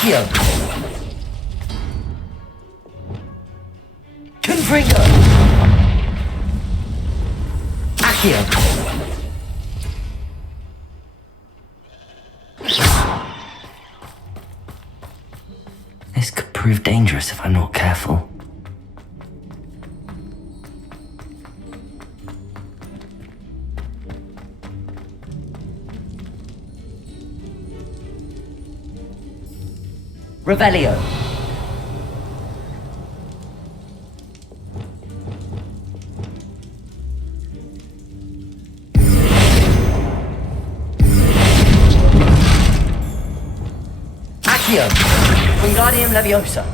Accio. Confringo. Accio. This could prove dangerous if I'm not careful. Revelio. Accio. Wingardium Leviosa.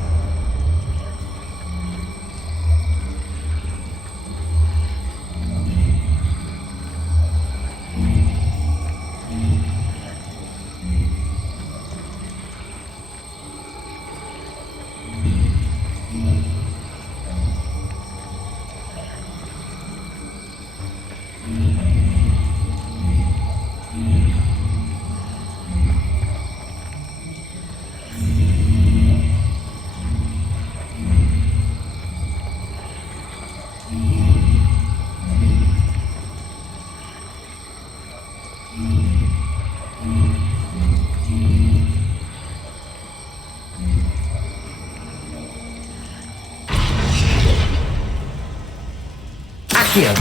Accio.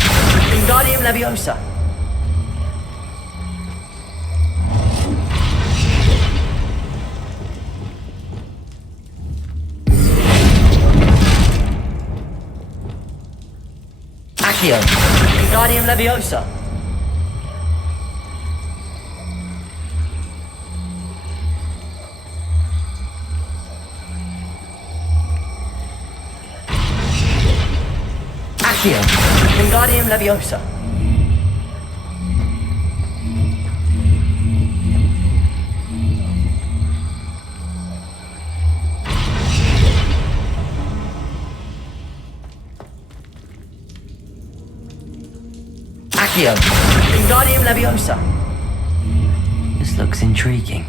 Wingardium Leviosa. Accio. Wingardium Leviosa. Accio. Wingardium Leviosa. Accio. Wingardium Leviosa. This looks intriguing.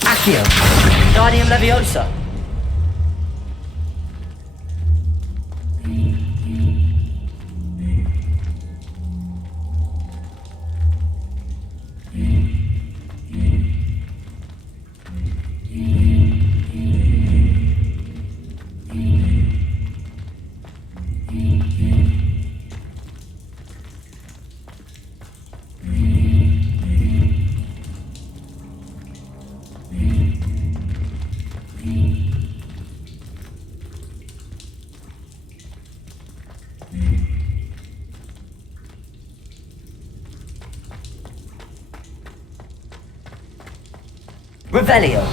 Accio. Wingardium Leviosa. Revelio.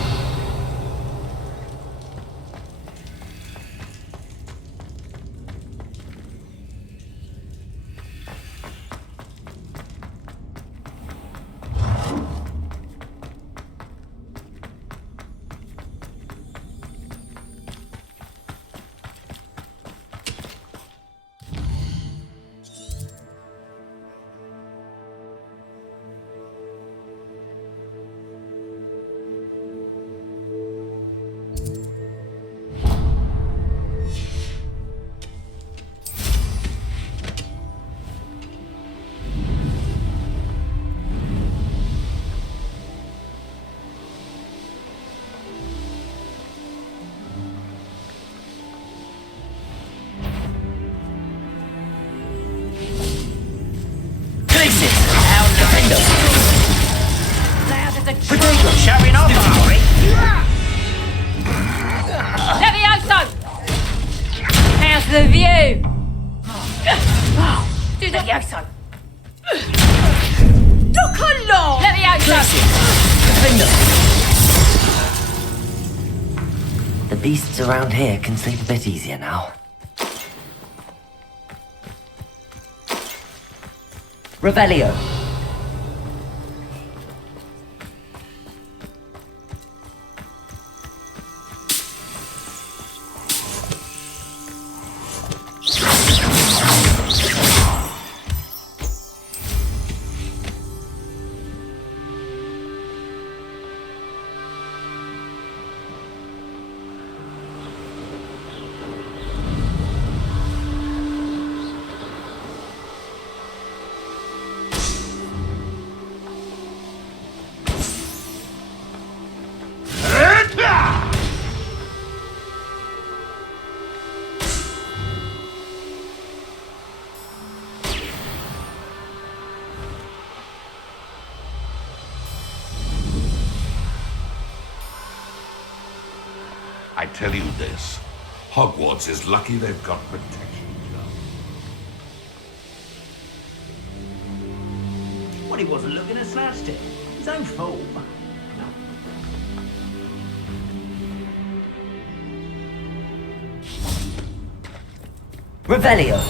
Showing off, are we? Levioso! How's the view? Do the Levioso! Look along! Levioso! The beasts around here can sleep a bit easier now. Revelio. I tell you this, Hogwarts is lucky they've got protection. Well, he wasn't looking at snatched it. His own fault. Revelio.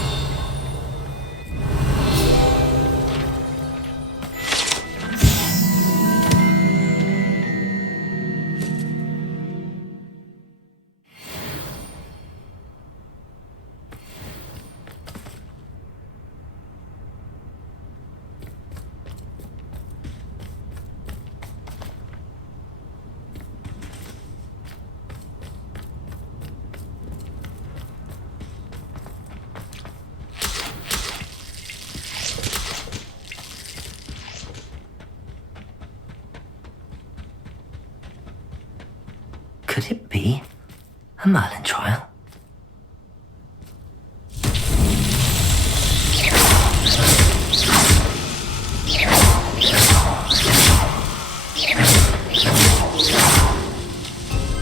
Could it be a Merlin trial?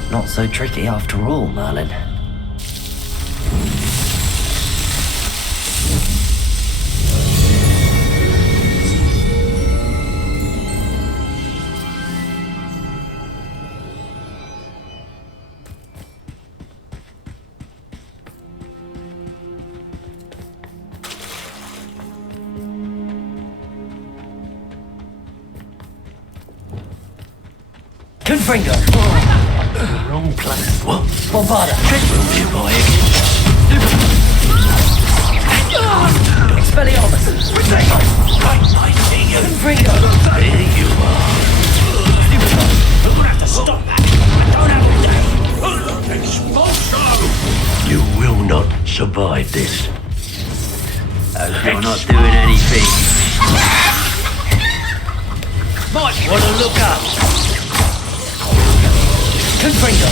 Not so tricky after all, Merlin. Confringo! Wrong place. What? Bombarda! Trick will be by again. Expelliarmus! I see you. Confringo! There you are. We're gonna have to stop that. I don't have to. Expulso! You will not survive this. As you're not doing anything. Might want to look up. Confringo!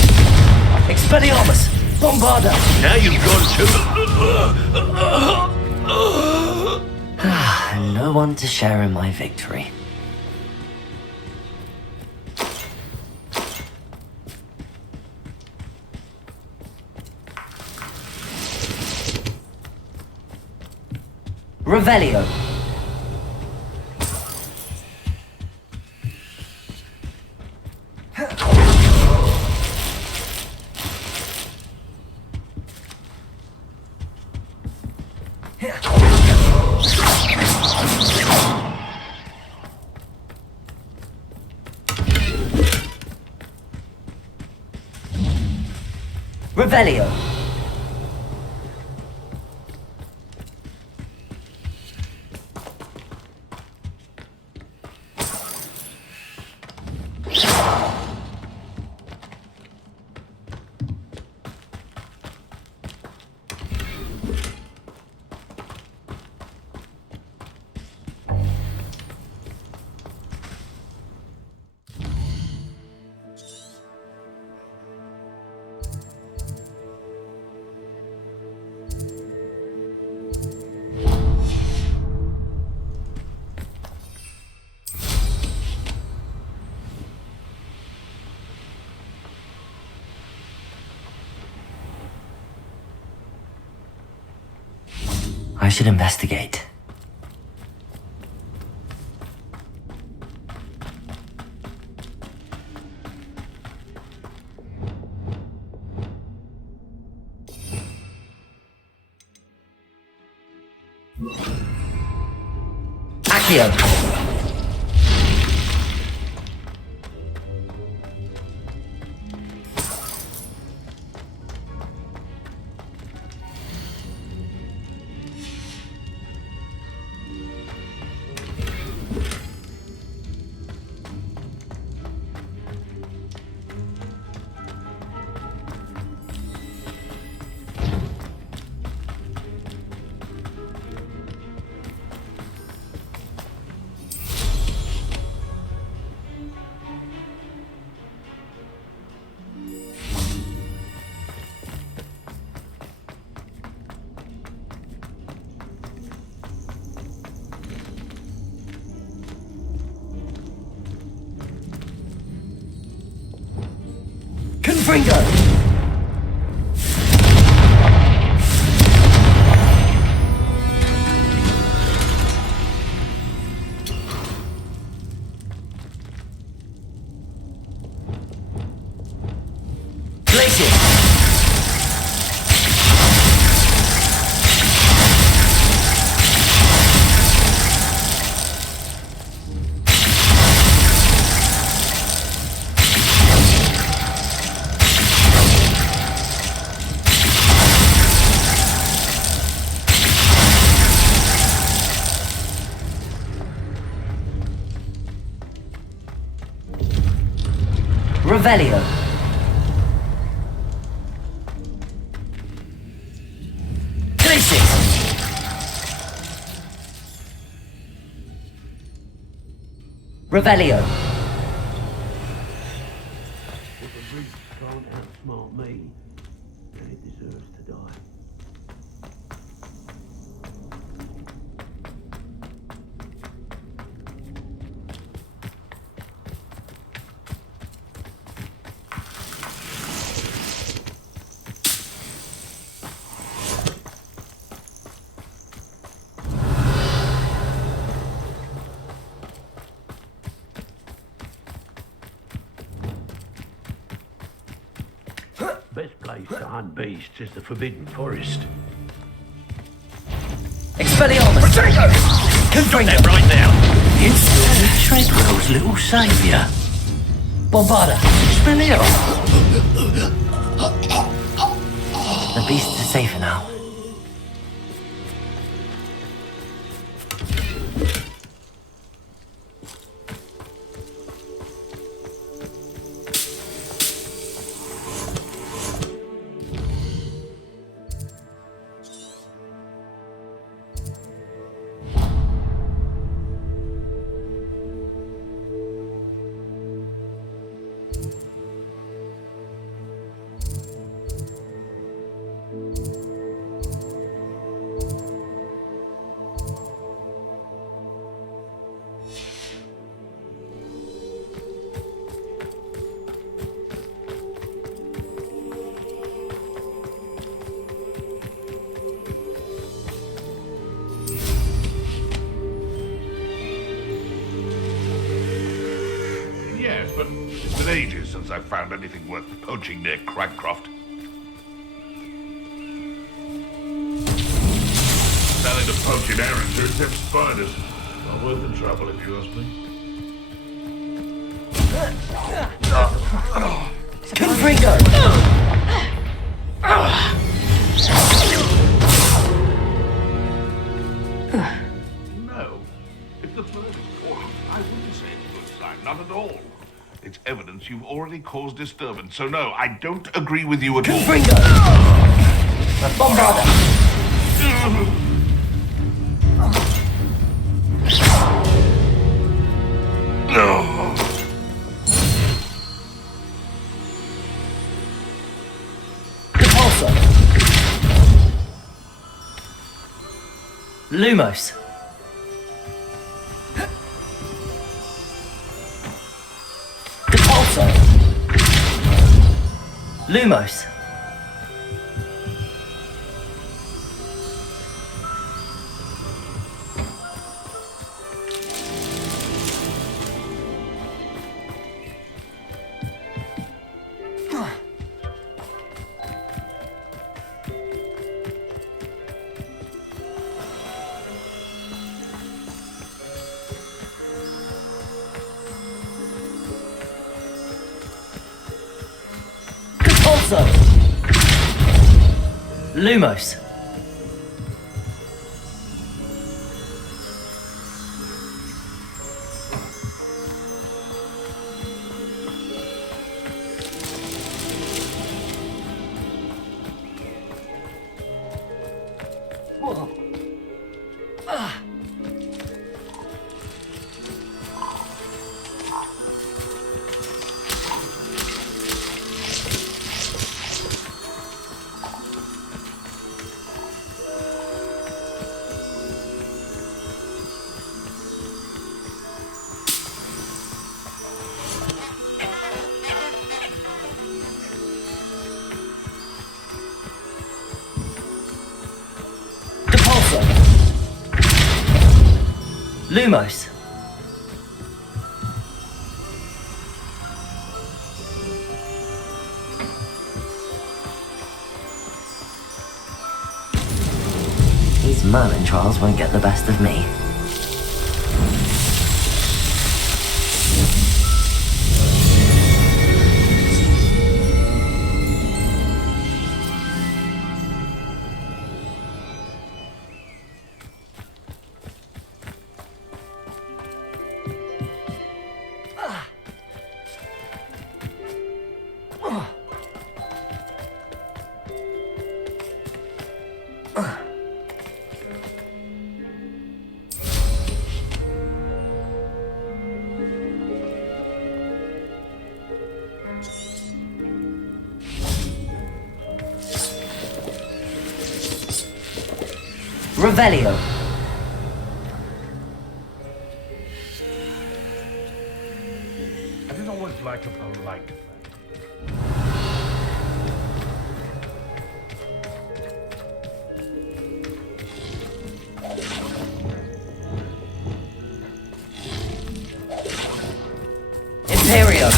Expelliarmus! Bombarda! Now you've gone And no one to share in my victory. Revelio. Revelio. I should investigate. Accio. Confringo! Glacier! Revelio. Glacier. Revelio. If a brute can't outsmart me, then it deserves to die. Best place to hunt beasts is the Forbidden Forest. Expelliarmus. Confringo. Right now. It's Treadwell's little saviour. Bombarda. Expelliarmus. The beasts are safer now. Yes, but it's been ages since I've found anything worth poaching near Cragcroft. Selling to poaching errands or except spiders. Not worth the trouble if you ask me. Confringo. No. If the bird is calling, I wouldn't say it's a good sign. Not at all. It's evidence you've already caused disturbance. So no, I don't agree with you at all. Confringo. Bombarda. No. Repulsor. Lumos. Repulsor. Lumos. Levioso! Lumos! Lumos. These Merlin trials won't get the best of me. Revelio. I didn't always like a polite thing. Imperio.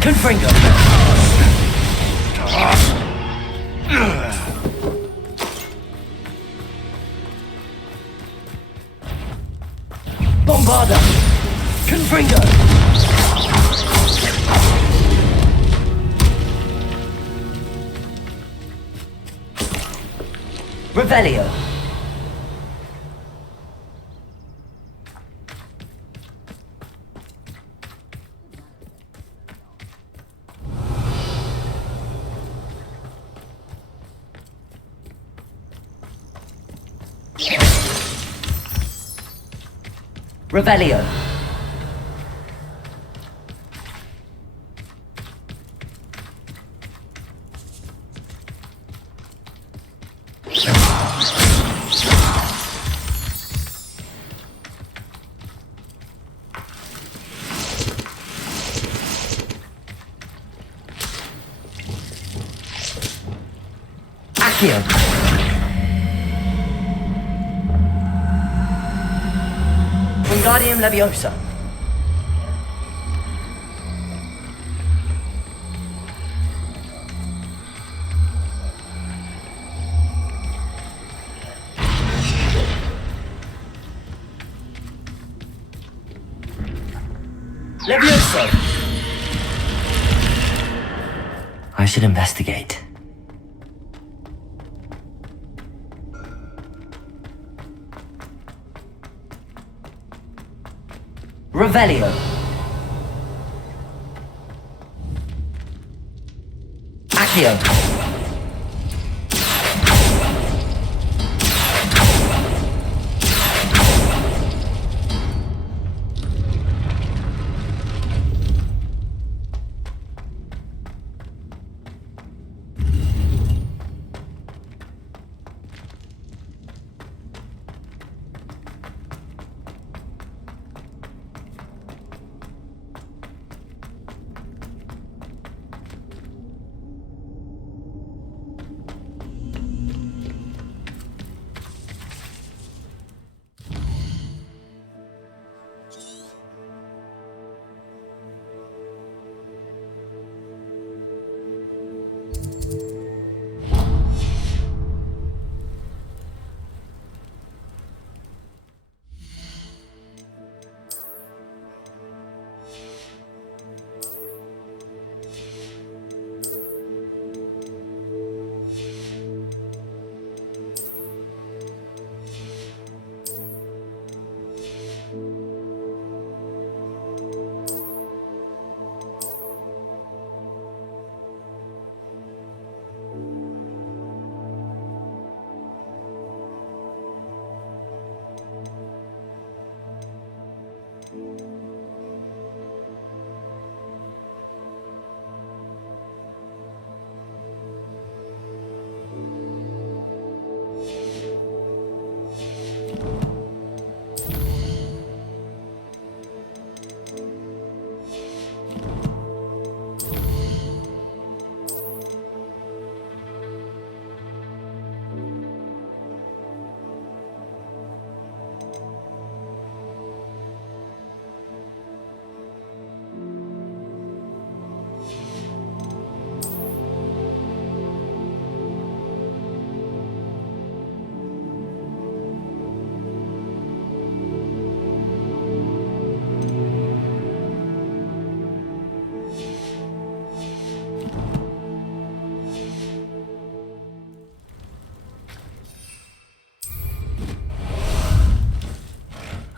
Confringo. Bombarda. Confringo. Revelio. Revelio. Accio. Wingardium Leviosa. Levioso. I should investigate. Revelio. Accio.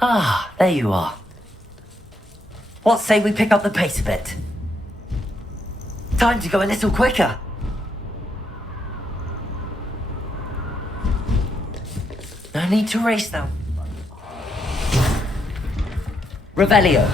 Ah, there you are. What say we pick up the pace a bit? Time to go a little quicker. No need to race now. Revelio.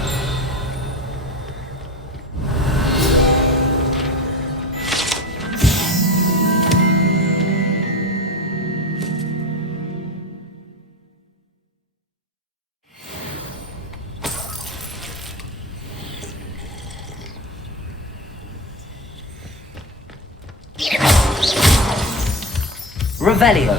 Revelio.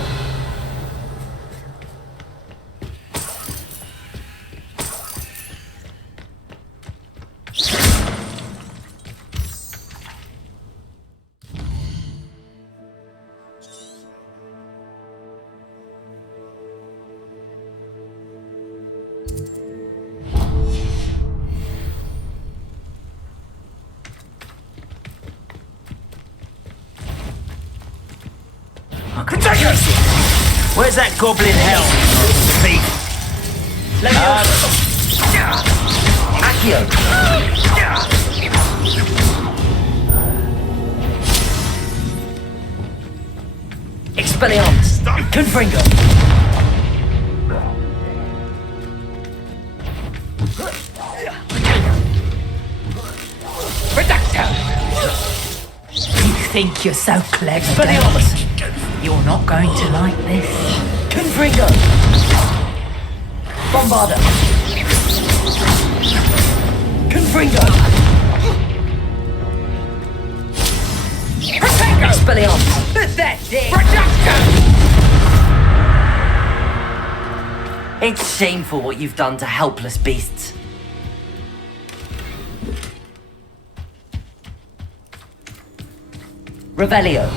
Where's that goblin hell? Thief. Accio. Expelliarmus. Confringo. You think you're so clever, Expelliarmus. You're not going to like this. Confringo. Bombarda. Confringo. Expelliarmus. Pathetic! It's shameful what you've done to helpless beasts. Revelio.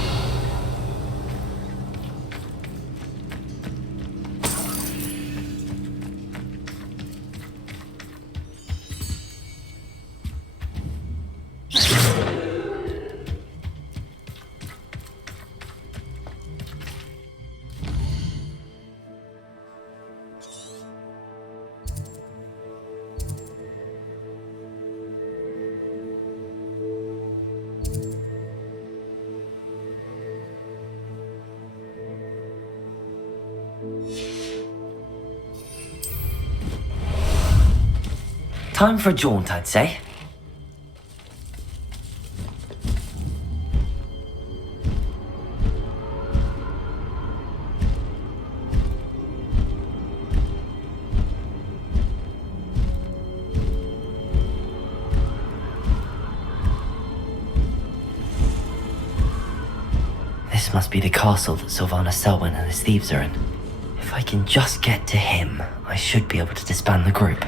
Time for a jaunt, I'd say. This must be the castle that Sylvanas Selwyn and his thieves are in. If I can just get to him, I should be able to disband the group.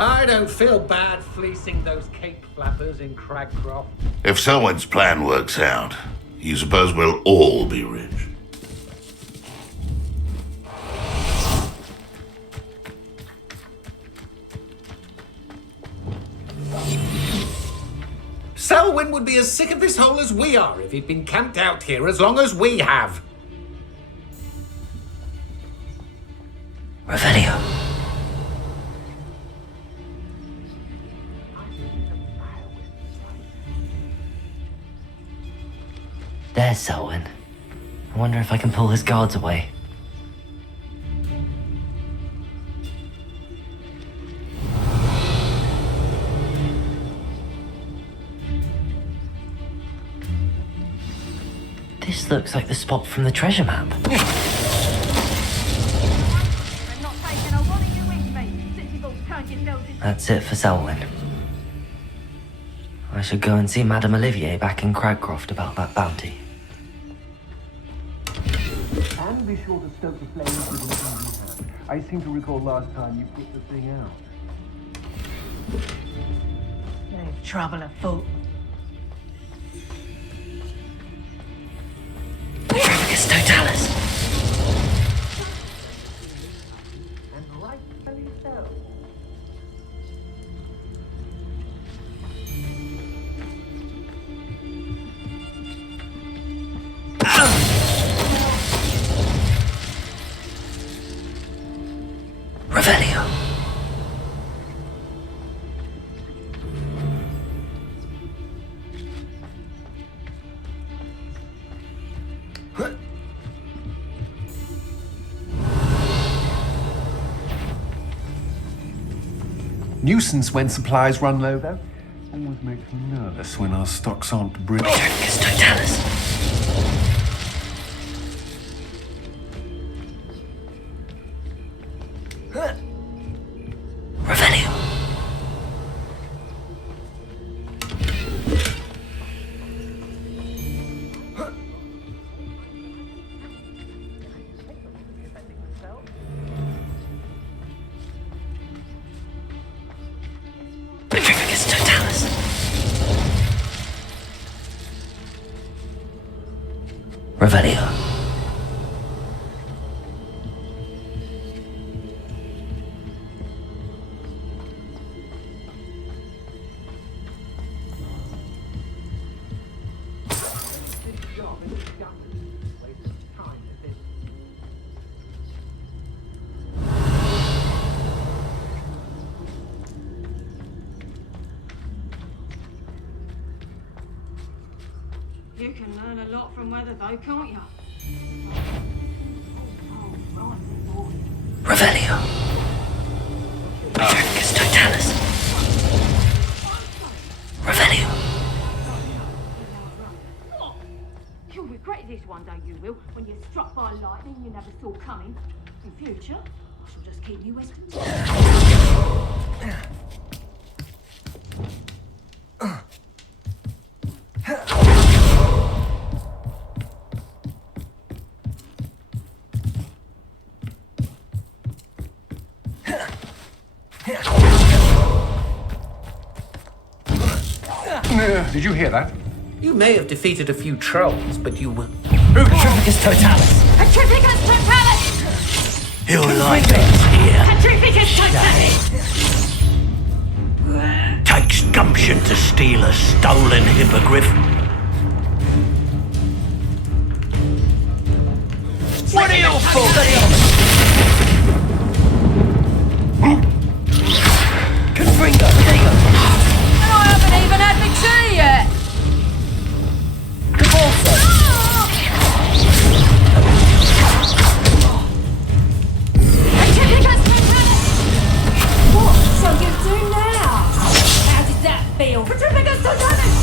I don't feel bad fleecing those cape flappers in Cragcroft. If Selwyn's plan works out, you suppose we'll all be rich. Selwyn would be as sick of this hole as we are if he'd been camped out here as long as we have. Revelio. There's Selwyn. I wonder if I can pull his guards away. This looks like the spot from the treasure map. I'm not taking a one of you with me since you've all turned your noses. That's it for Selwyn. I should go and see Madame Olivier back in Cragcroft about that bounty. And be sure to stoke the flames with an easy hand. I seem to recall last time you put the thing out. No trouble afoot. Trafficus Totalis! And rightfully so. Nuisance when supplies run low, though. Always makes me nervous when our stocks aren't brick. Petrificus totalis. Revelio. Petrificus totalis. Revelio. You can learn a lot from weather, though, can't you? Revelio. Petrificus totalis. Revelio. You'll regret this one day, you will, when you're struck by lightning you never saw coming. In future, I shall just keep you western. Did you hear that? You may have defeated a few trolls, but you will. Petrificus totalis. Petrificus totalis! Your lightning's here. Petrificus totalis! Takes gumption to steal a stolen hippogriff. What are you for? Confringo. Digo. And I haven't even had my tea yet. Cabalso. Petrificus totalis! What shall you do now? How did that feel? Petrificus totalis!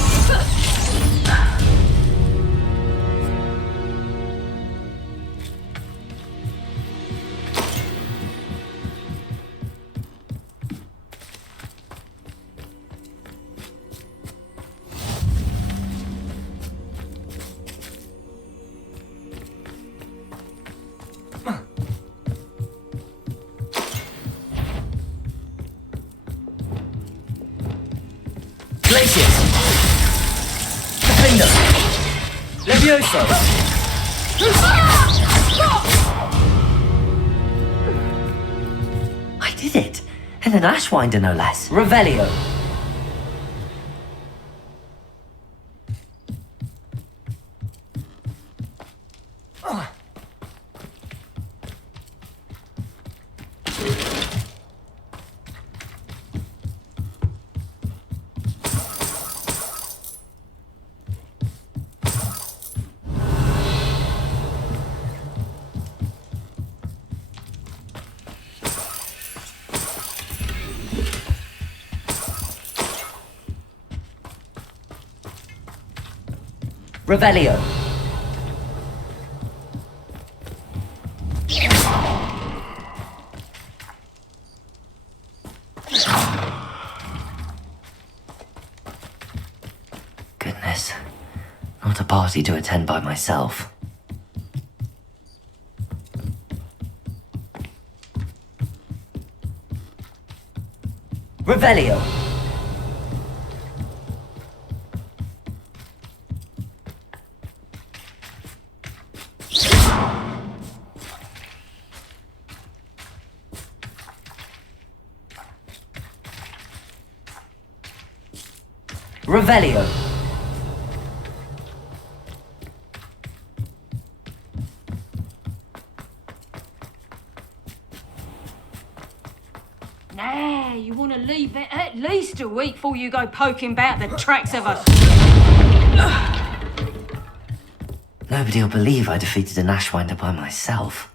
Glacius. Defender. Levioso. I did it. And an Ashwinder, no less. Revelio. Revelio. Goodness. Not a party to attend by myself. Revelio. Revelio. Nah, you want to leave it at least a week before you go poking about the tracks of us. Nobody'll believe I defeated an Ashwinder by myself.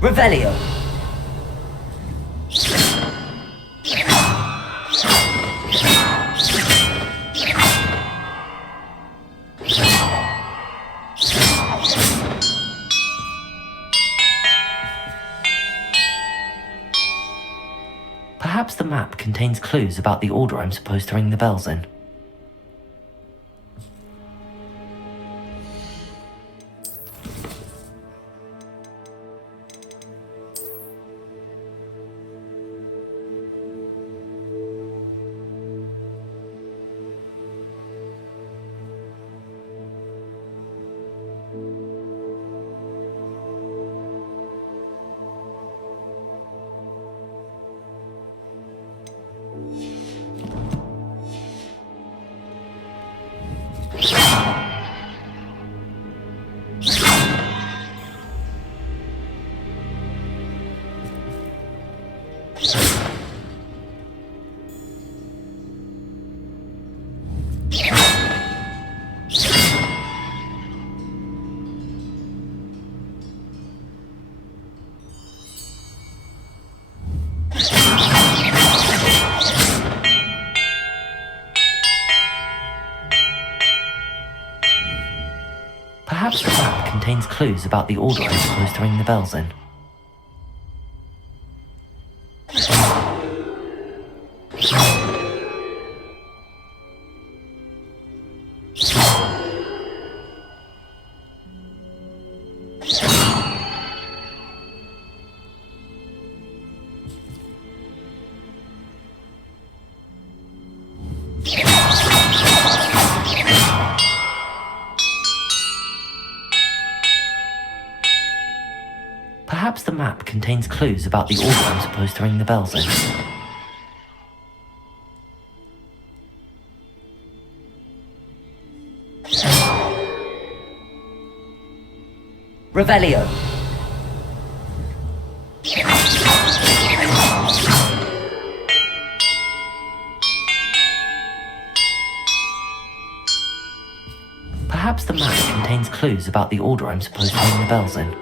Revelio. Perhaps the map contains clues about the order I'm supposed to ring the bells in. Perhaps the map contains clues about the order I'm supposed to ring the bells in. Perhaps the map contains clues about the order I'm supposed to ring the bells in. Revelio. Perhaps the map contains clues about the order I'm supposed to ring the bells in.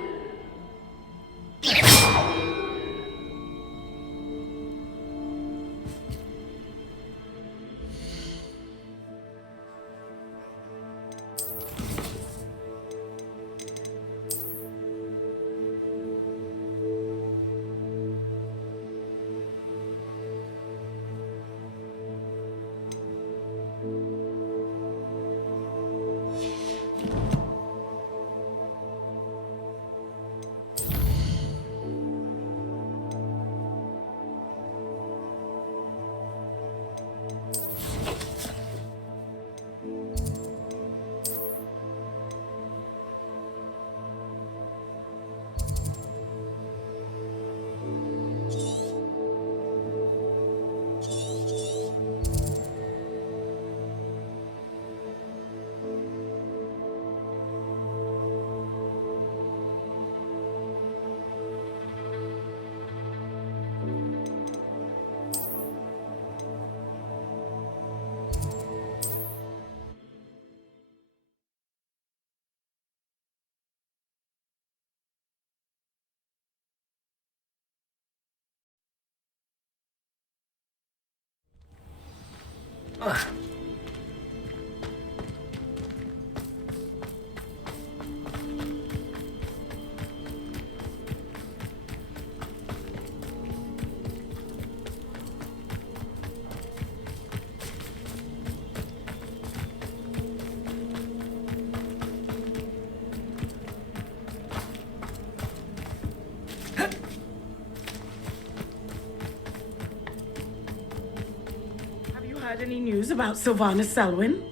Heard any news about Sylvana Selwyn?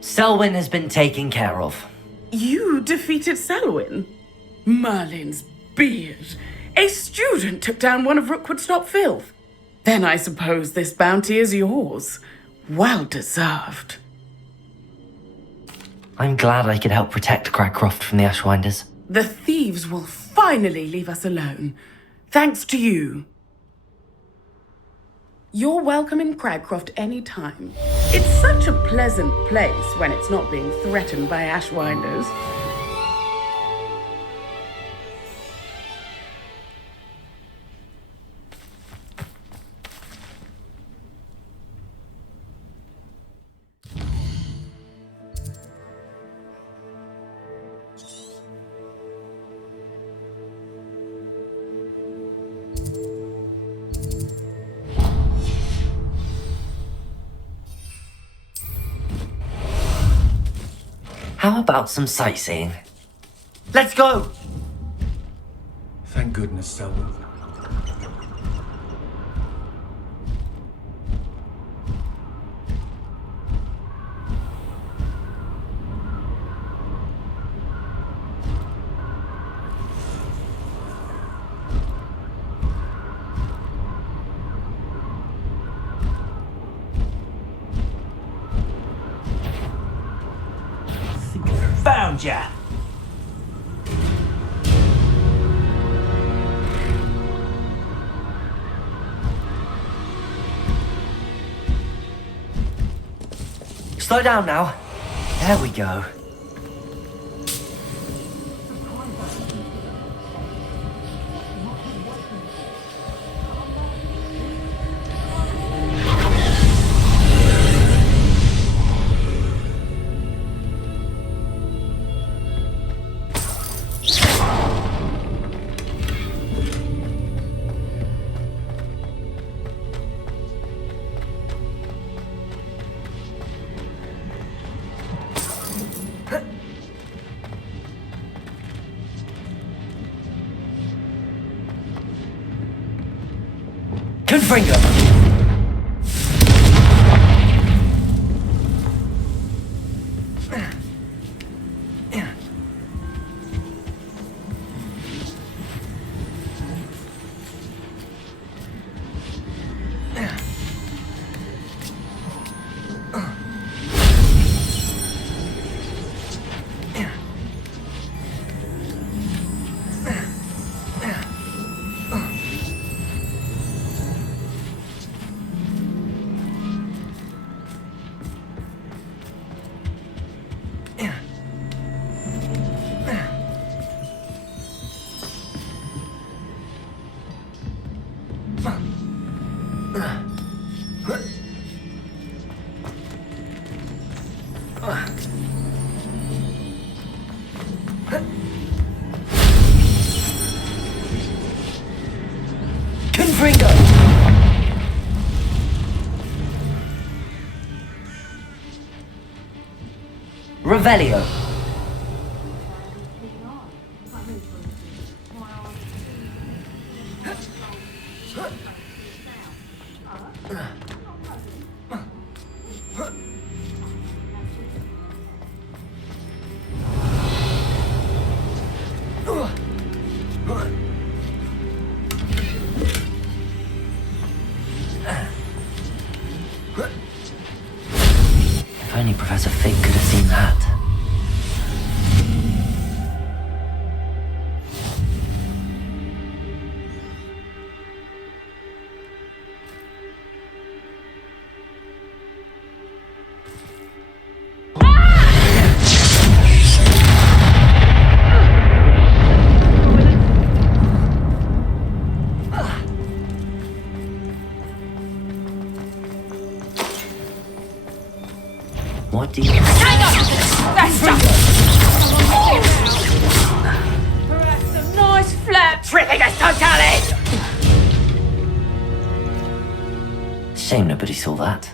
Selwyn has been taken care of. You defeated Selwyn? Merlin's beard. A student took down one of Rookwood's top filth. Then I suppose this bounty is yours. Well deserved. I'm glad I could help protect Cragcroft from the Ashwinders. The thieves will finally leave us alone. Thanks to you. You're welcome in Cragcroft any time. It's such a pleasant place when it's not being threatened by Ashwinders. How about some sightseeing? Let's go! Thank goodness, Selwyn. Found ya! Slow down now. There we go. Confringo! Confringo! Revelio! If only Professor Fig could have seen that. What do you... That's some nice flat tripping us totally! Shame nobody saw that.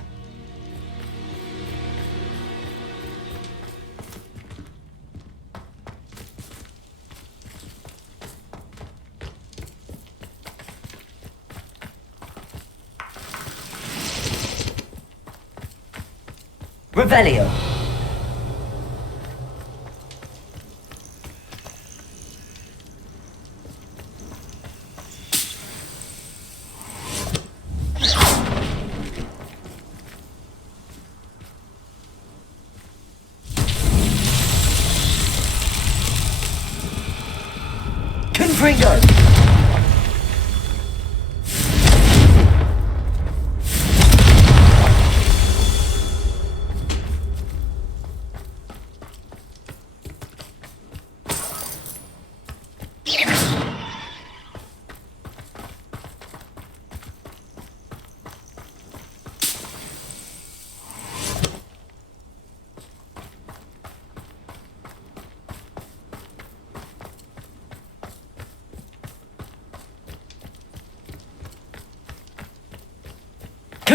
Revelio! Confringo!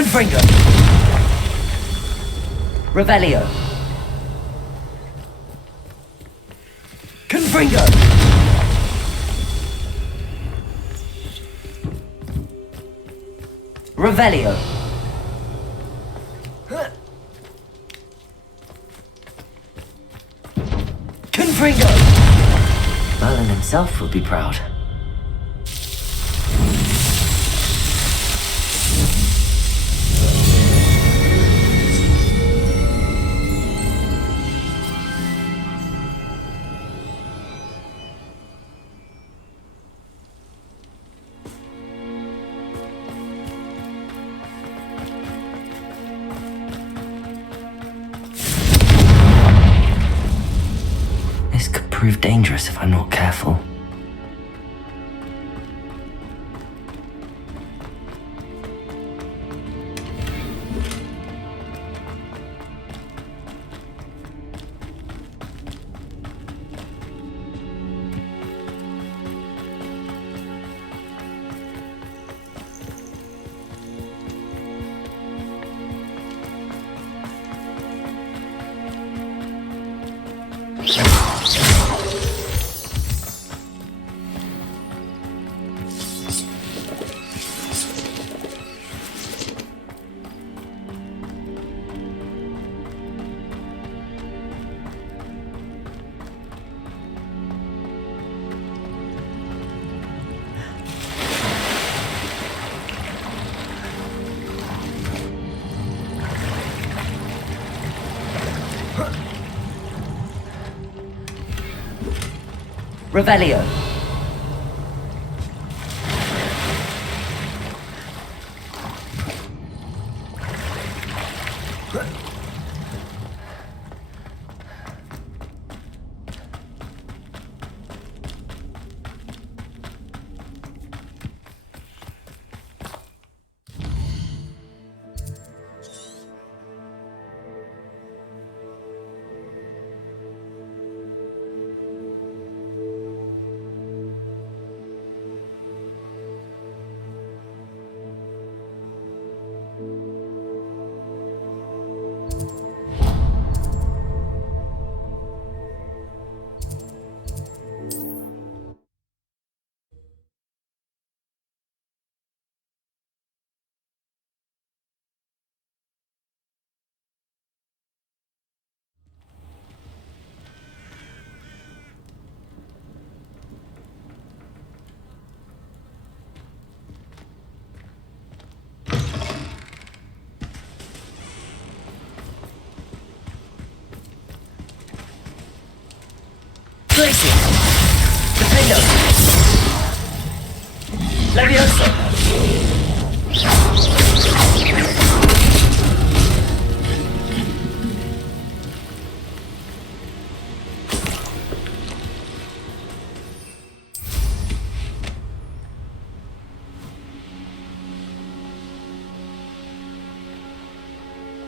Confringo! Revelio! Confringo! Revelio! Confringo! Merlin himself would be proud. This could prove dangerous if I'm not careful. Revelio. Glacier! Defendo! Levioso!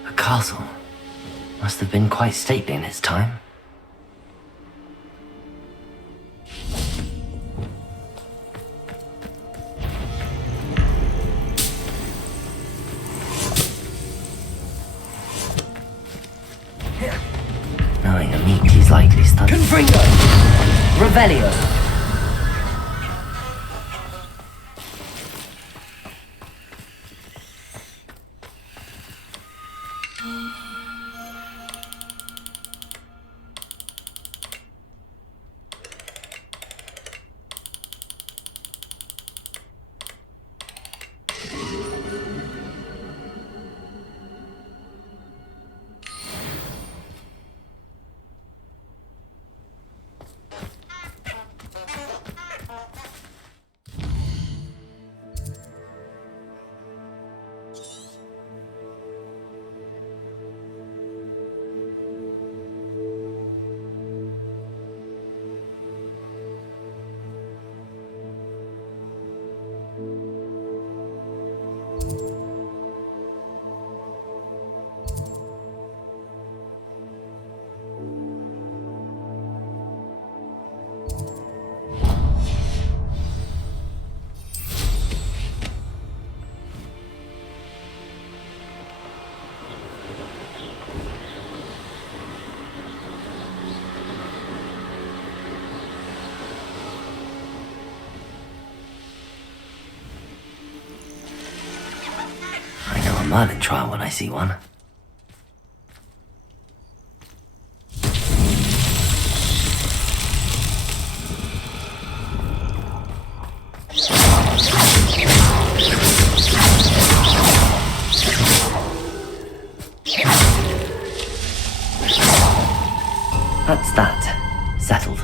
A castle. Must have been quite stately in its time. Knowing a meat, he's likely stunned. Confringo! Revelio! a Merlin trial when I see one. That's that. Settled.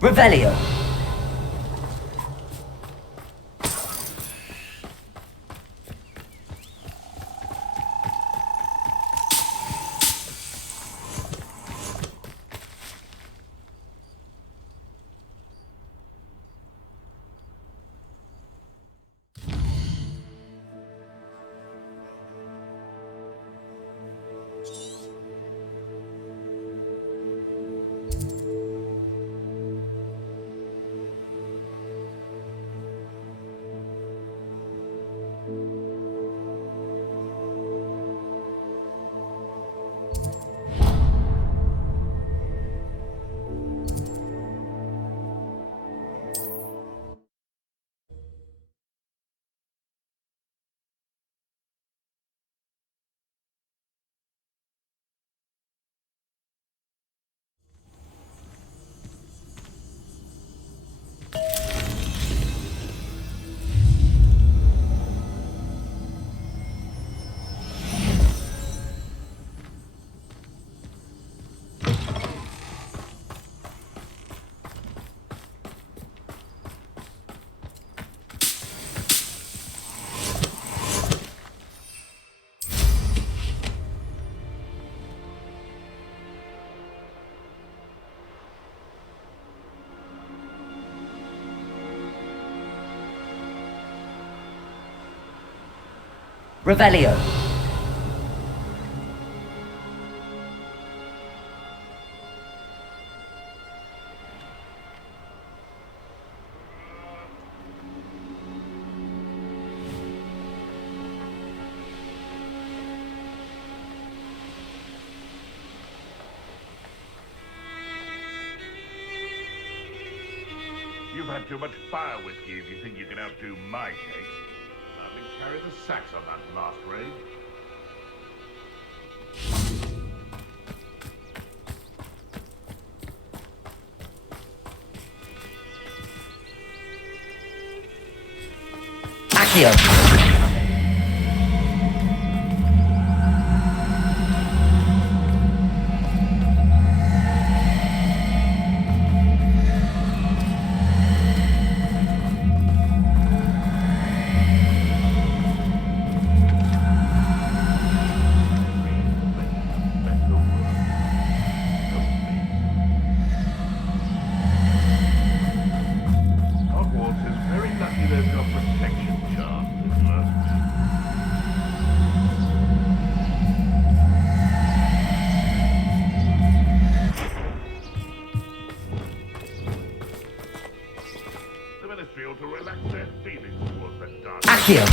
Revelio. Revelio. You've had too much fire whiskey if you think you can outdo my cake. I've been carrying the sacks on that last raid. Accio. Hogwarts is very lucky they've got protection charms, isn't it? The Ministry ought to relax their feelings towards that dark. Accio.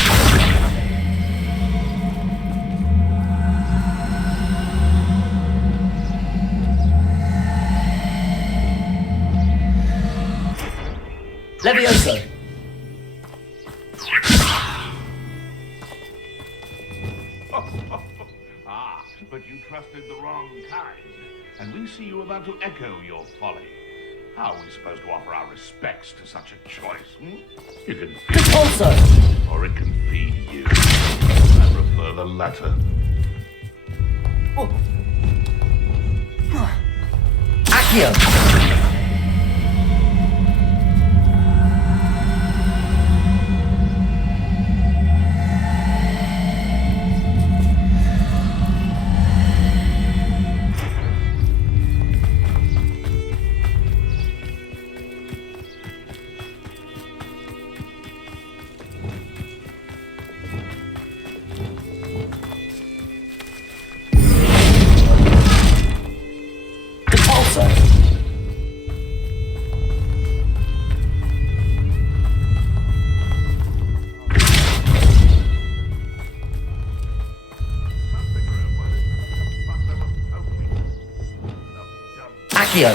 Levioso. Ah, but you trusted the wrong kind, and we see you about to echo your folly. How are we supposed to offer our respects to such a choice? You can feed Also. it, or it can feed you. I prefer the latter. Accio. Accio!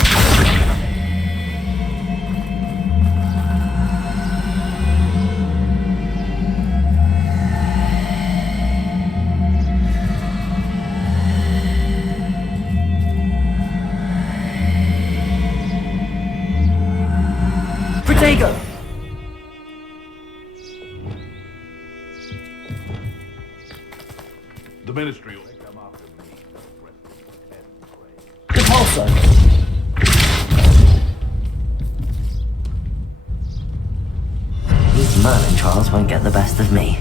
Protego! The Ministry will... Repulsor! These Merlin trials won't get the best of me.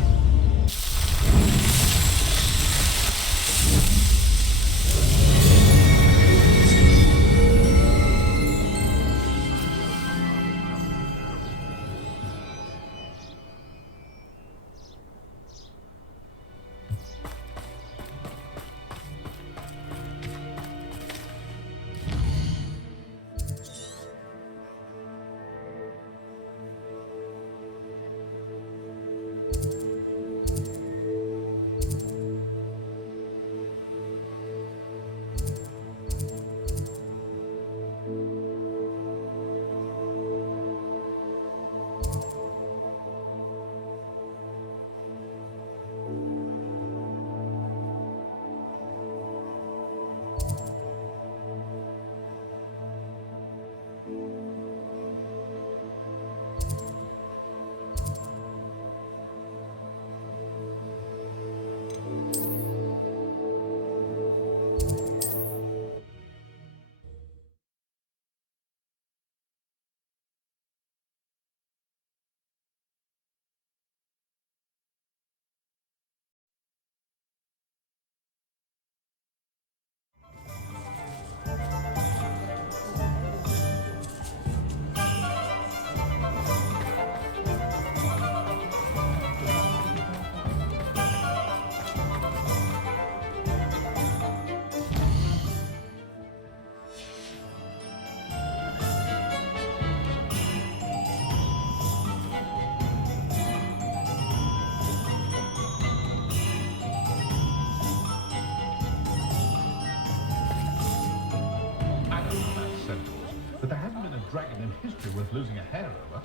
But there hasn't been a dragon in history worth losing a hair over.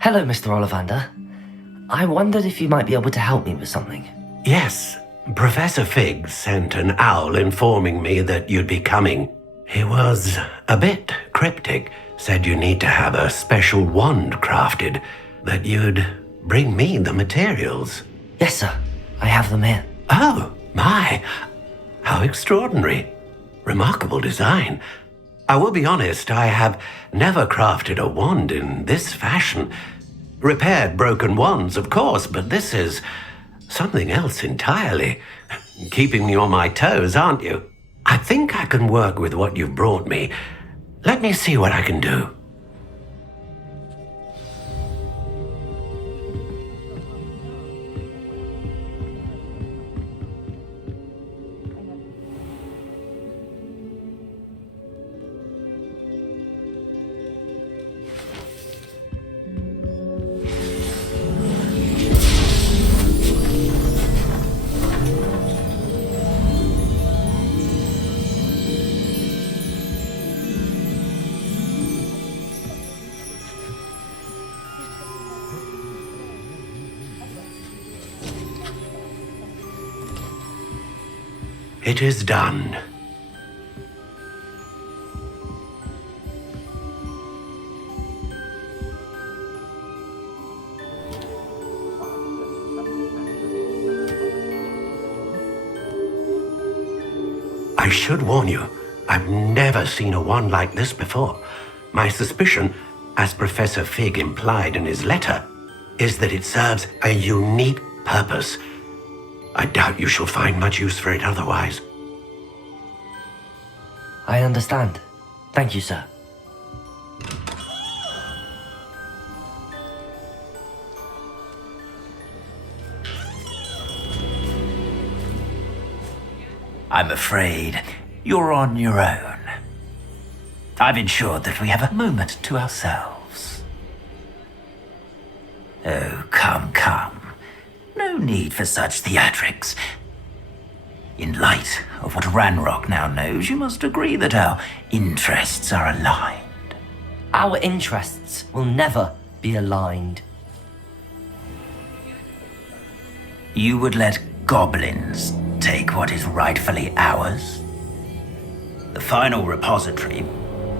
Hello, Mr. Ollivander. I wondered if you might be able to help me with something. Yes, Professor Fig sent an owl informing me that you'd be coming. He was a bit cryptic, said you need to have a special wand crafted, that you'd bring me the materials. Yes, sir. I have them here. Oh, my. How extraordinary. Remarkable design. I will be honest, I have never crafted a wand in this fashion. Repaired broken wands, of course, but this is something else entirely. Keeping me on my toes, aren't you? I think I can work with what you've brought me. Let me see what I can do. It is done. I should warn you, I've never seen a wand like this before. My suspicion, as Professor Fig implied in his letter, is that it serves a unique purpose. I doubt you shall find much use for it otherwise. I understand. Thank you, sir. I'm afraid you're on your own. I've ensured that we have a moment to ourselves. Oh, come, come. need for such theatrics. In light of what Ranrock now knows, you must agree that our interests are aligned. Our interests will never be aligned. You would let goblins take what is rightfully ours? The final repository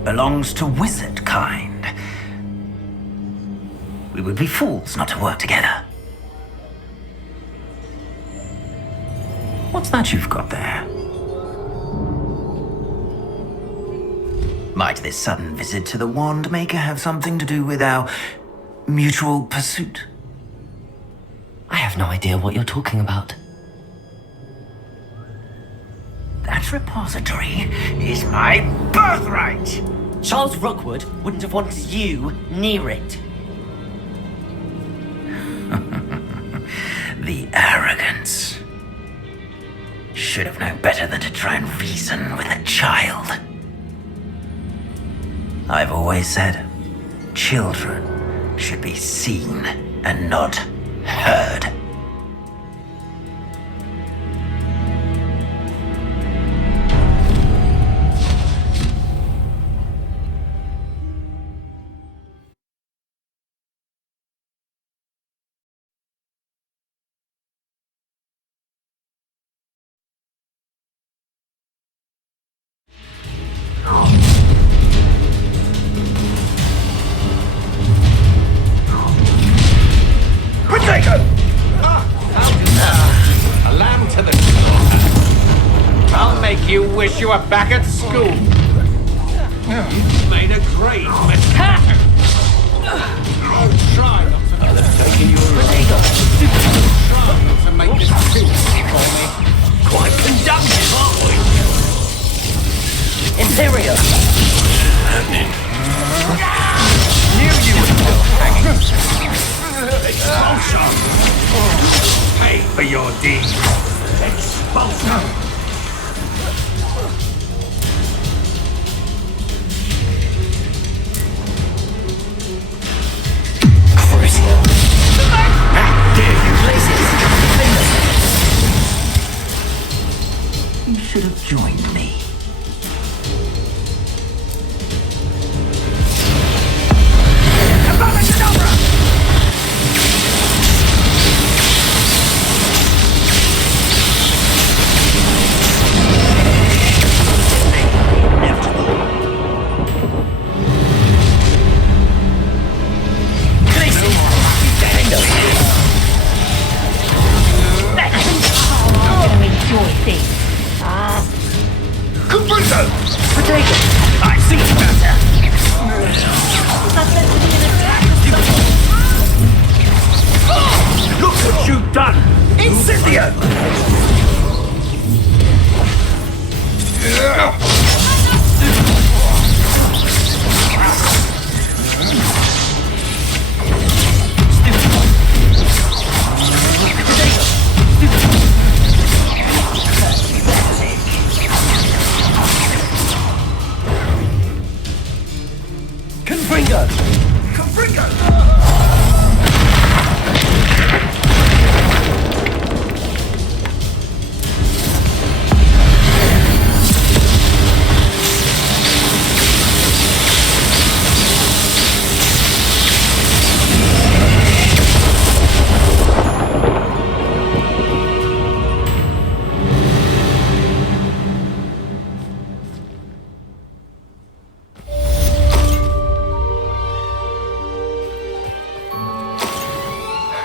belongs to wizard kind. We would be fools not to work together. What's that you've got there? Might this sudden visit to the Wand Maker have something to do with our mutual pursuit? I have no idea what you're talking about. That repository is my birthright! Charles Rookwood wouldn't have wanted you near it. The arrogance. Should have known better than to try and reason with a child. I've always said, children should be seen and not heard. A lamb to the slaughter. I'll make you wish you were back at school. You've made a great mistake. Try not to Try not to make this too easy for me. Quite conductive, aren't we? Imperial! Knew you were still hanging. Expulsion! Pay for your deeds. Expulsion! Crucial! How dare you, lazy! You should have joined me. I see better. Look what you've done! Incendio! Confringo! Confringo!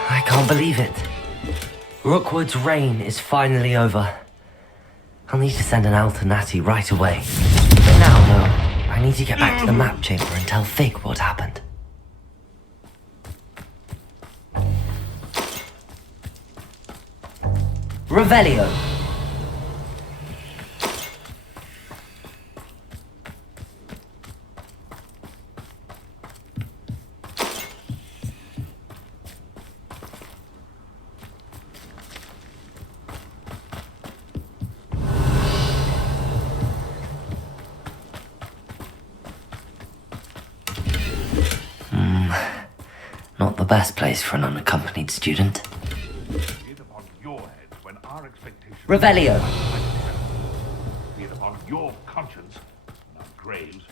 I can't believe it. Rookwood's reign is finally over. I'll need to send an Alternati right away. But now, though, I need to get back to the map chamber and tell Fig what happened. Revelio. Not the best place for an unaccompanied student. reputation. Revelio. Be it upon your conscience and our graves.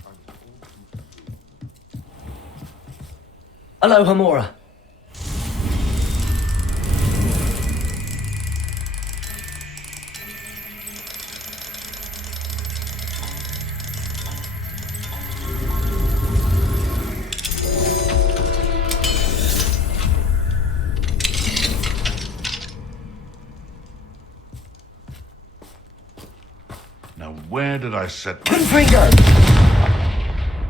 Aloha Mora. Now, where did I set my... Confringo!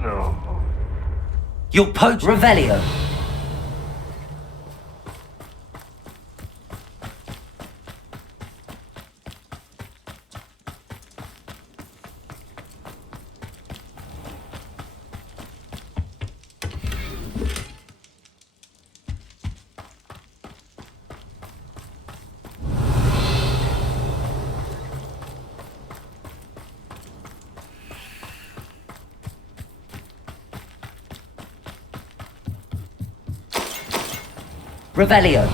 Oh. Your poach Revelio. Revelio.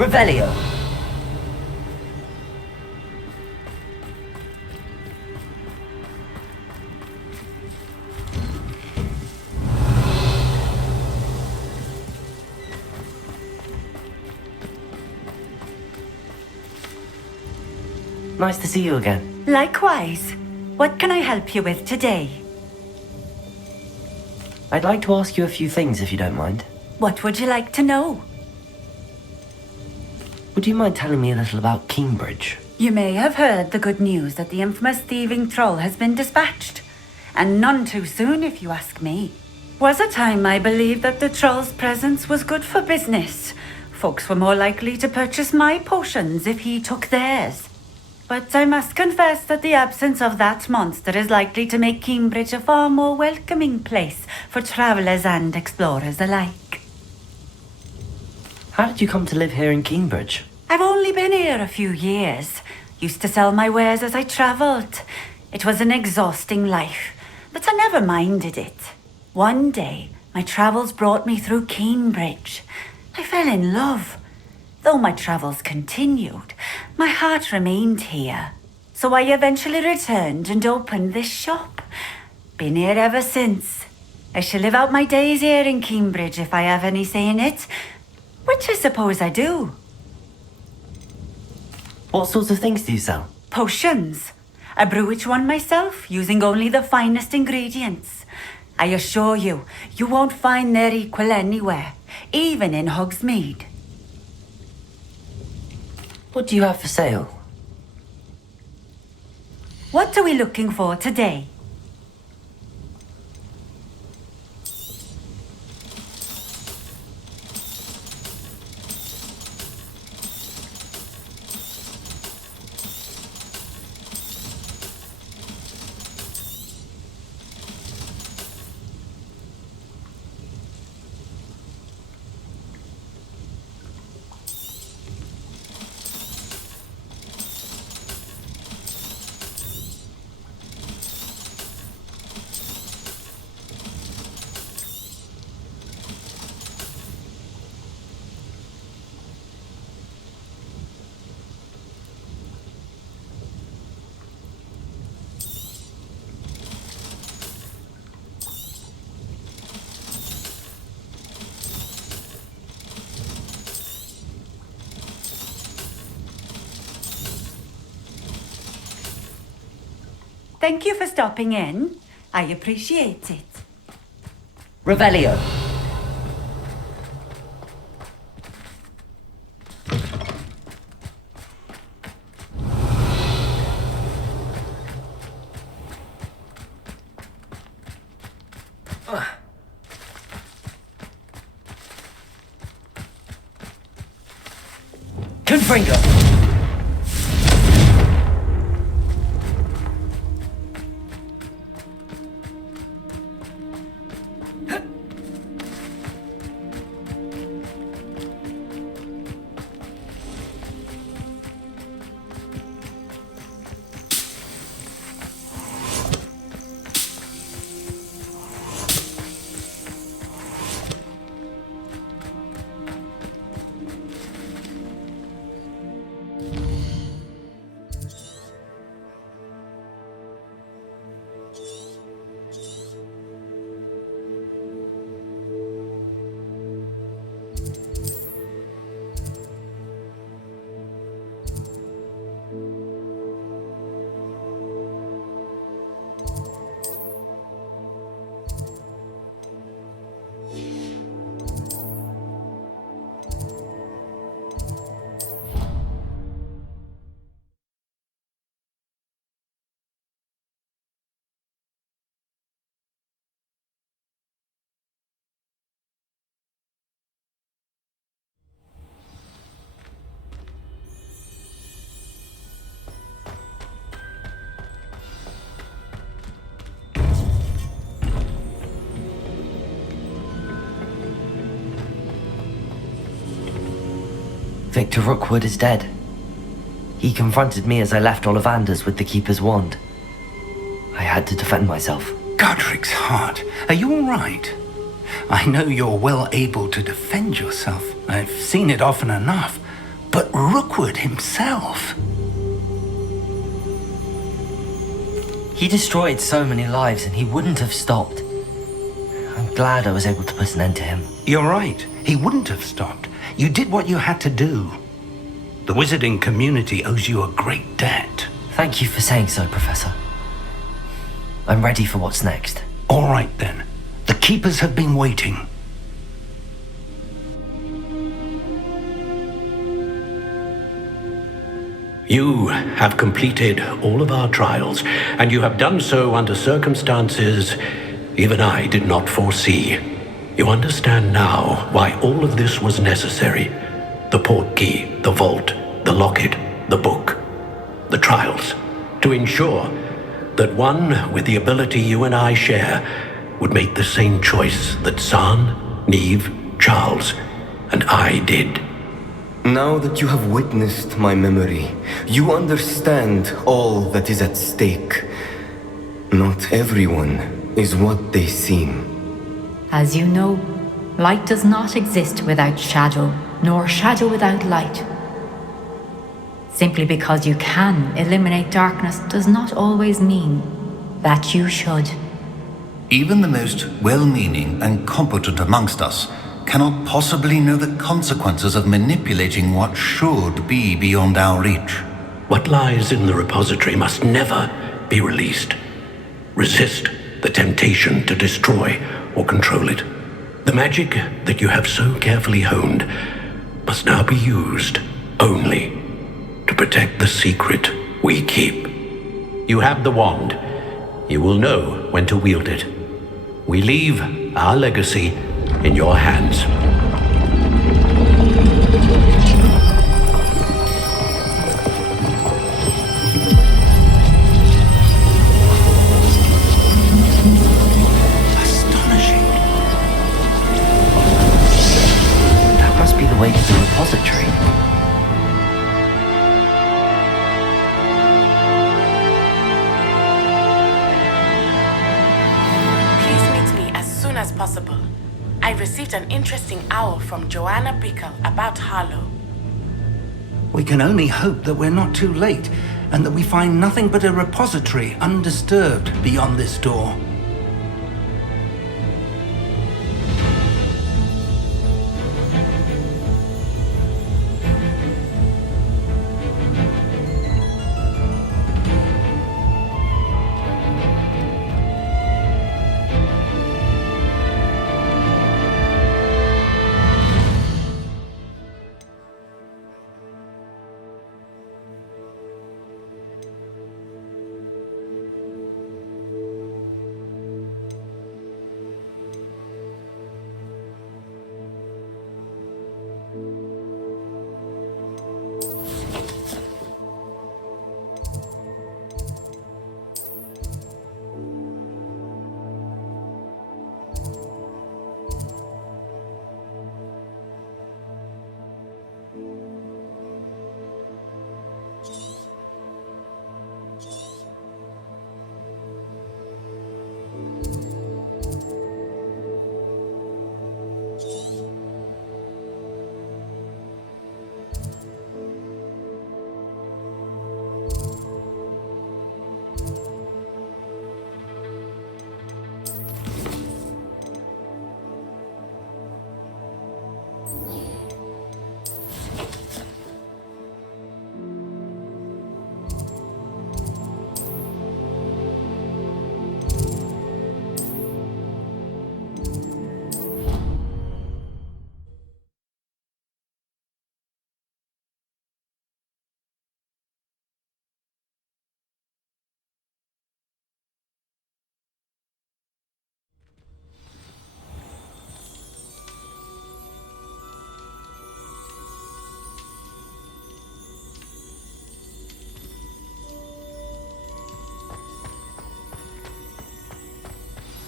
Revelio. Nice to see you again. Likewise. What can I help you with today? I'd like to ask you a few things if you don't mind. What would you like to know? Would you mind telling me a little about Cambridge? You may have heard the good news that the infamous thieving troll has been dispatched. And none too soon, if you ask me. Was a time I believed that the troll's presence was good for business. Folks were more likely to purchase my potions if he took theirs. But I must confess that the absence of that monster is likely to make Cambridge a far more welcoming place for travellers and explorers alike. How did you come to live here in Cambridge? I've only been here a few years. Used to sell my wares as I travelled. It was an exhausting life, but I never minded it. One day, my travels brought me through Cambridge. I fell in love. Though my travels continued, my heart remained here. So I eventually returned and opened this shop. Been here ever since. I shall live out my days here in Cambridge if I have any say in it, which I suppose I do. What sorts of things do you sell? Potions. I brew each one myself, using only the finest ingredients. I assure you, you won't find their equal anywhere, even in Hogsmeade. What do you have for sale? What are we looking for today? Thank you for stopping in. I appreciate it. Revelio. Confringo. Victor Rookwood is dead. He confronted me as I left Ollivanders with the Keeper's wand. I had to defend myself. Godric's heart, are you all right? I know you're well able to defend yourself. I've seen it often enough. But Rookwood himself... He destroyed so many lives and he wouldn't have stopped. I'm glad I was able to put an end to him. You're right. He wouldn't have stopped. You did what you had to do. The wizarding community owes you a great debt. Thank you for saying so, Professor. I'm ready for what's next. All right, then. The Keepers have been waiting. You have completed all of our trials, and you have done so under circumstances even I did not foresee. You understand now why all of this was necessary. The portkey, the vault, the locket, the book, the trials. To ensure that one with the ability you and I share would make the same choice that Zahn, Neve, Charles, and I did. Now that you have witnessed my memory, you understand all that is at stake. Not everyone is what they seem. As you know, light does not exist without shadow, nor shadow without light. Simply because you can eliminate darkness does not always mean that you should. Even the most well-meaning and competent amongst us cannot possibly know the consequences of manipulating what should be beyond our reach. What lies in the repository must never be released. Resist the temptation to destroy or control it. The magic that you have so carefully honed must now be used only to protect the secret we keep. You have the wand. You will know when to wield it. We leave our legacy in your hands. That must be the way to the repository. As possible. I received an interesting owl from Joanna Bickle about Harlow. We can only hope that we're not too late, and that we find nothing but a repository undisturbed beyond this door.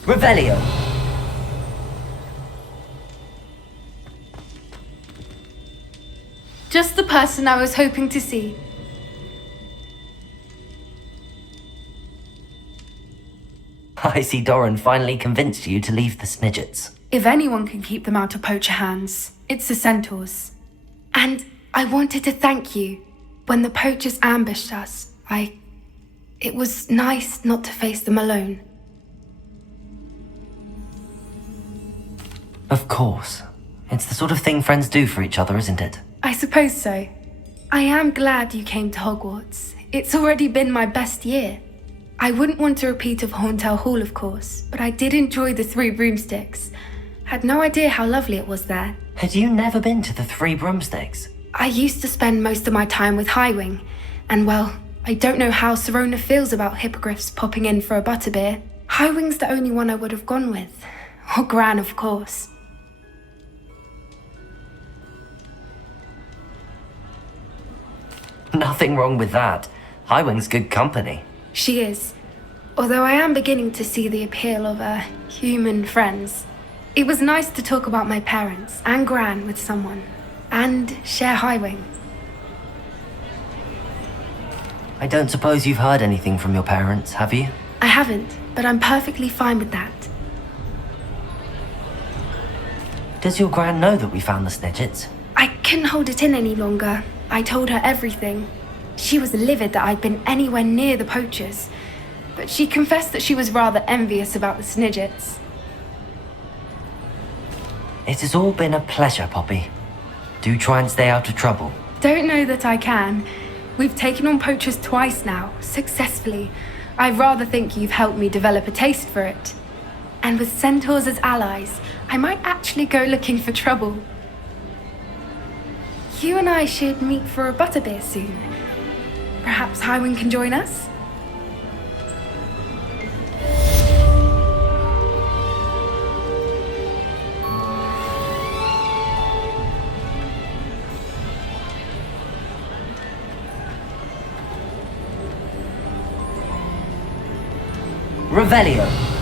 Revelio. Just the person I was hoping to see. I see Doran finally convinced you to leave the Snidgets. If anyone can keep them out of poacher hands, it's the centaurs. And I wanted to thank you. When the poachers ambushed us, it was nice not to face them alone. Of course. It's the sort of thing friends do for each other, isn't it? I suppose so. I am glad you came to Hogwarts. It's already been my best year. I wouldn't want a repeat of Horntail Hall, of course, but I did enjoy the Three Broomsticks. Had no idea how lovely it was there. Had you never been to the Three Broomsticks? I used to spend most of my time with Highwing, and well, I don't know how Serona feels about hippogriffs popping in for a butterbeer. Highwing's the only one I would have gone with. Or Gran, of course. Nothing wrong with that. Highwing's good company. She is. Although I am beginning to see the appeal of human friends. It was nice to talk about my parents and Gran with someone. And share Highwing. I don't suppose you've heard anything from your parents, have you? I haven't, but I'm perfectly fine with that. Does your Gran know that we found the Snidgets? I couldn't hold it in any longer. I told her everything. She was livid that I'd been anywhere near the poachers, but she confessed that she was rather envious about the Snidgets. It has all been a pleasure, Poppy. Do try and stay out of trouble. Don't know that I can. We've taken on poachers twice now, successfully. I rather think you've helped me develop a taste for it. And with centaurs as allies, I might actually go looking for trouble. You and I should meet for a butterbeer soon. Perhaps Highwing can join us? Revelio.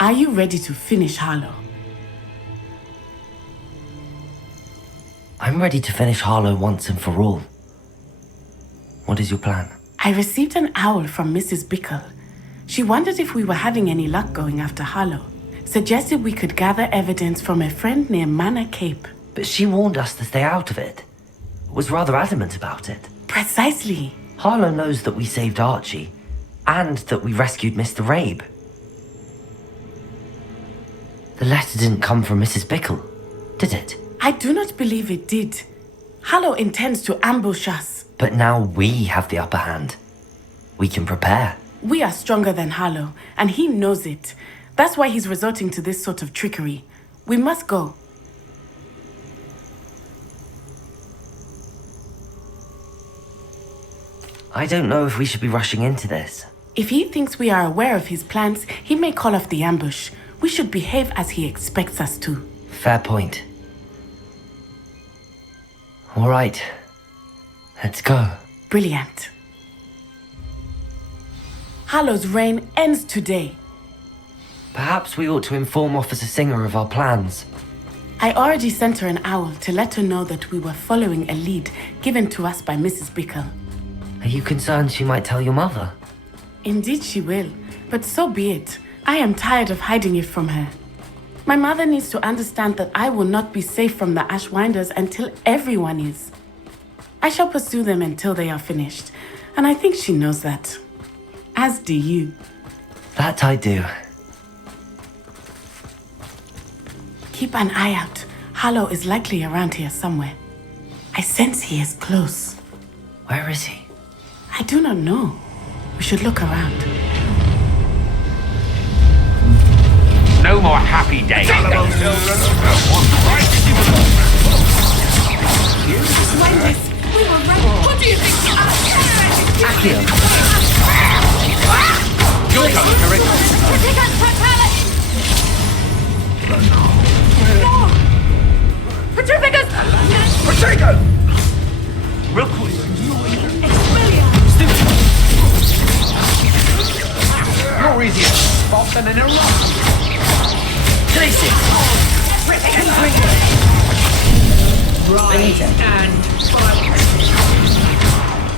Are you ready to finish Harlow? I'm ready to finish Harlow once and for all. What is your plan? I received an owl from Mrs. Bickle. She wondered if we were having any luck going after Harlow. Suggested we could gather evidence from a friend near Manor Cape. But she warned us to stay out of it. Was rather adamant about it. Precisely. Harlow knows that we saved Archie, and that we rescued Mr. Rabe. The letter didn't come from Mrs. Bickle, did it? I do not believe it did. Harlow intends to ambush us. But now we have the upper hand. We can prepare. We are stronger than Harlow, and he knows it. That's why he's resorting to this sort of trickery. We must go. I don't know if we should be rushing into this. If he thinks we are aware of his plans, he may call off the ambush. We should behave as he expects us to. Fair point. All right. Let's go. Brilliant. Hallow's reign ends today. Perhaps we ought to inform Officer Singer of our plans. I already sent her an owl to let her know that we were following a lead given to us by Mrs. Bickle. Are you concerned she might tell your mother? Indeed she will, but so be it. I am tired of hiding it from her. My mother needs to understand that I will not be safe from the Ashwinders until everyone is. I shall pursue them until they are finished, and I think she knows that. As do you. That I do. Keep an eye out. Harlow is likely around here somewhere. I sense he is close. Where is he? I do not know. We should look around. No more happy days. We were ready. What do you think? Accio! You're coming, Eric. Take us, Fatality! No! Petrificus! Protego! Rookwood. You're easier to spot than an eruption. Tracy! Right, and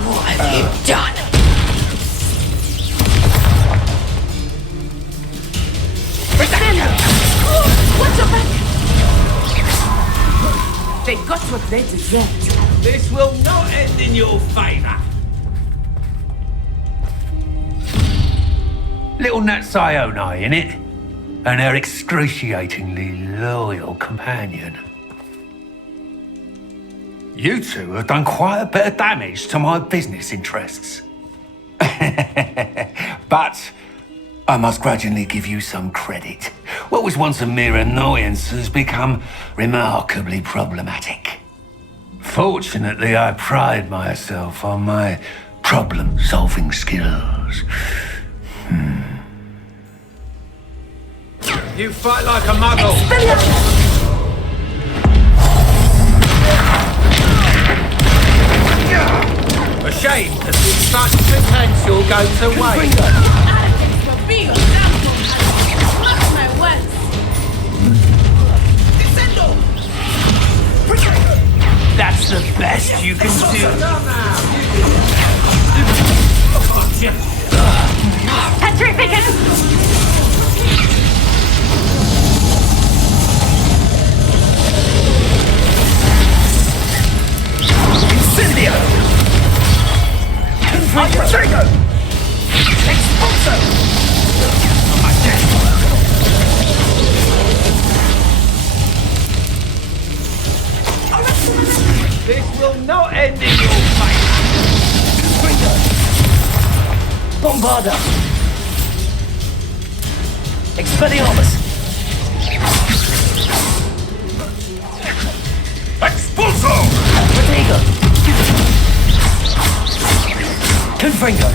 What have you done? What's your back? They got what they deserved. this will not end in your favour. Little Nat Sione, innit? And her excruciatingly loyal companion. You two have done quite a bit of damage to my business interests. But I must grudgingly give you some credit. What was once a mere annoyance has become remarkably problematic. Fortunately, I pride myself on my problem-solving skills. You fight like a muggle. A shame to see such potential go to waste. Arrogance will be your downfall. Mark my words. That's the best you can do. Petrificus! Incendio! Protego! Expulso! On my desk! This will not end in your fate. Bombarda! Expelliarmus! Expulso! Protego! Confringo!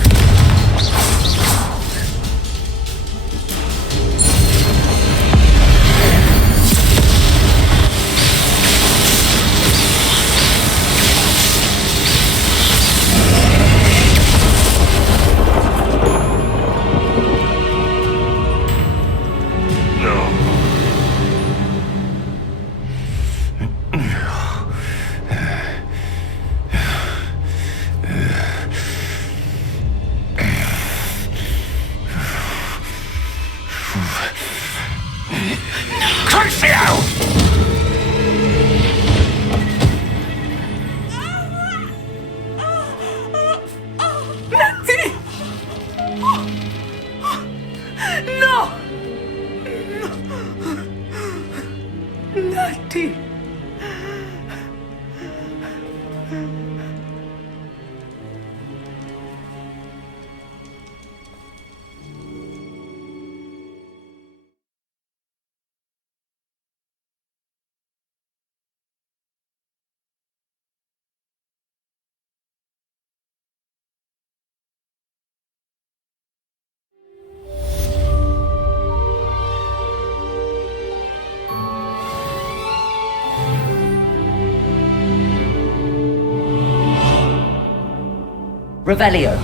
Revelio.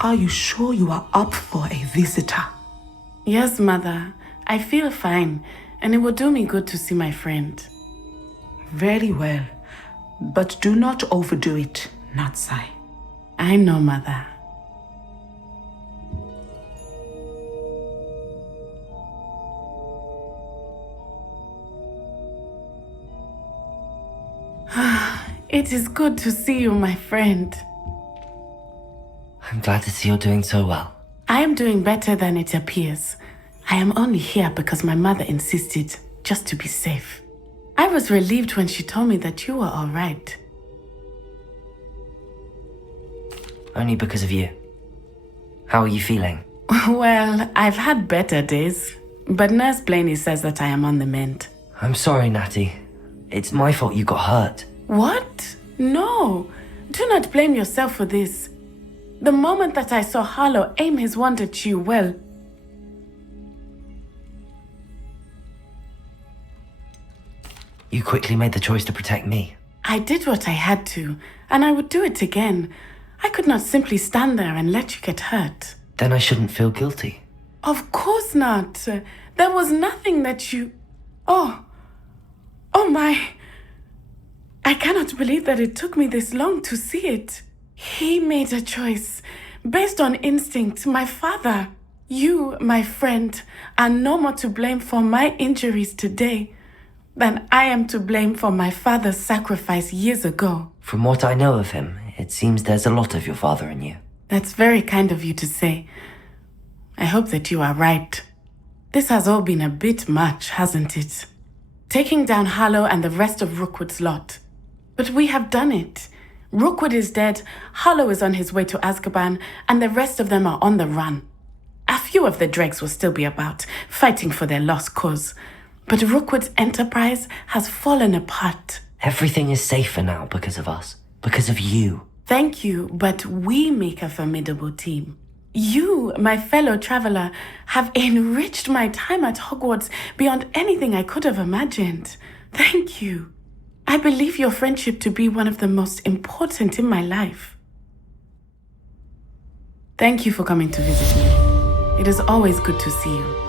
Are you sure you are up for a visitor? Yes, Mother. I feel fine, and it will do me good to see my friend. Very well. But do not overdo it, Natsai. I know, Mother. It is good to see you, my friend. I'm glad to see you're doing so well. I am doing better than it appears. I am only here because my mother insisted, just to be safe. I was relieved when she told me that you were all right. Only because of you. How are you feeling? Well, I've had better days, but Nurse Blaney says that I am on the mend. I'm sorry, Natty. It's my fault you got hurt. What? No. Do not blame yourself for this. The moment that I saw Harlow aim his wand at you, well... You quickly made the choice to protect me. I did what I had to, and I would do it again. I could not simply stand there and let you get hurt. Then I shouldn't feel guilty. Of course not. There was nothing that you... Oh my... I cannot believe that it took me this long to see it. He made a choice based on instinct. My father, you, my friend, are no more to blame for my injuries today than I am to blame for my father's sacrifice years ago. From what I know of him, it seems there's a lot of your father in you. That's very kind of you to say. I hope that you are right. This has all been a bit much, hasn't it? Taking down Harlow and the rest of Rookwood's lot. But we have done it. Rookwood is dead, Harlow is on his way to Azkaban, and the rest of them are on the run. A few of the dregs will still be about, fighting for their lost cause. But Rookwood's enterprise has fallen apart. Everything is safer now because of us. Because of you. Thank you, but we make a formidable team. You, my fellow traveler, have enriched my time at Hogwarts beyond anything I could have imagined. Thank you. I believe your friendship to be one of the most important in my life. Thank you for coming to visit me. It is always good to see you.